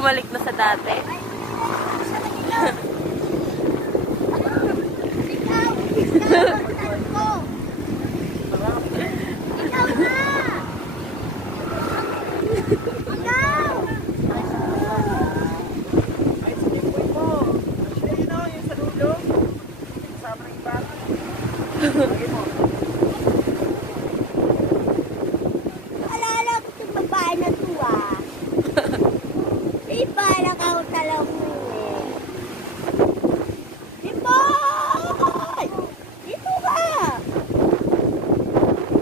bumalik na sa dati. Alala ko itong babae na ito ah. Di ba nakautal mo eh. Di ba? Dito ka.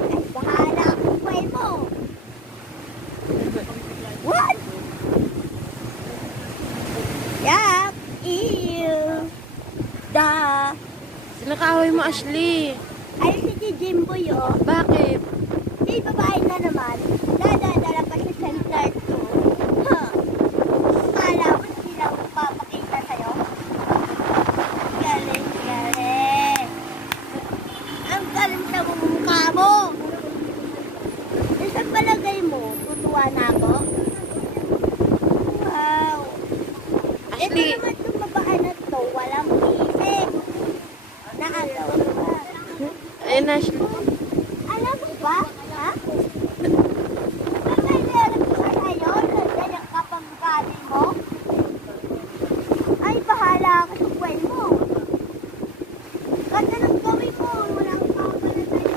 Ay, bahala ang buhay mo. What? Yak. Ew. Da. Sinakaway mo, Ashley. Ay, si Jimboy oh. Bakit? Di babae na naman. Dadadala pa sa center 2. Huh. Akala mo hindi lang papakita sa'yo? Galing, galing. Ang galing sa mukha mo. Isang palagay mo, tutuwa na ako? Wow. Ito Ashley. naman itong babae na to, walang isip. Nakagawa ba? Ayun, Ashley. Alam mo ba? Ha? Nagkailangan ko sa sa'yo, nandiyan ka pang galing mo? Ay, bahala ka sa buhay mo. Ganda ng gawin mo, walang kapala sa'yo.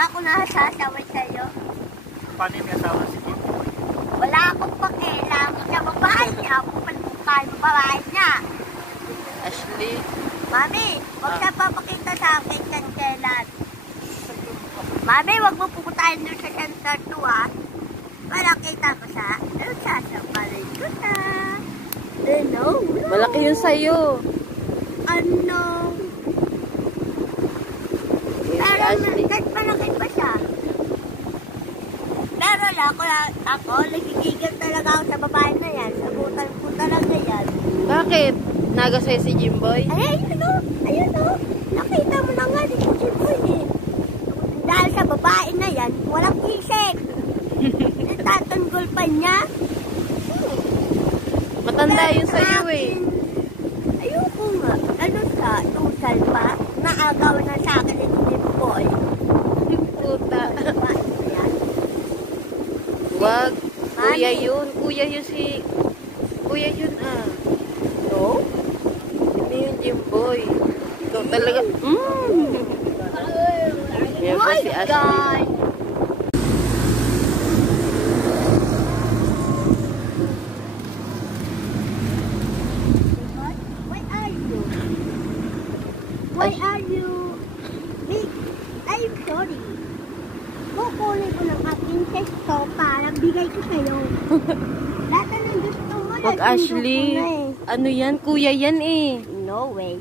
Ako na sasaway sa'yo. Paano yung may asawa si Kim? Wala akong pakialam sa babae niya. Pupunta yung babae niya. Ashley. Mami, huwag siya papakita sa akin kankelan. Mami, huwag mo pupuntahin doon sa center 2 ha. Malakita ko siya. Pero sasabalin ko na. No. Malaki yun sa'yo. Ano? Yes, Pero Ashley. kahit malaki pa siya. Pero ako, nagigigil talaga ako sa babae na yan. Sabutan ko talaga yan. Bakit? Naga sa'yo si Jimboy? Ay, ayun o. Nakita mo na nga dito si Boy eh. Dahil sa babae na yan, walang isip. Tatanggol pa niya. Matanda yun sa'yo eh. Ayoko nga. Ano sa tusal pa? Naagaw na sa akin ni Boy. Puta. Babae na yan. Wag. Kuya Mami. yun. Kuya yun si... Kuya yun ah. No? Hindi yung Jimboy. Ikaw talaga... Yan ba si Ashley? God. Why are you? Why are you? I'm sorry. Kukunin ko ng aking testo para bigay ko sa'yo. Lahat na ng gusto mo. Wag, nasundo ko Ashley. na eh. Ano yan? Kuya yan eh. No way.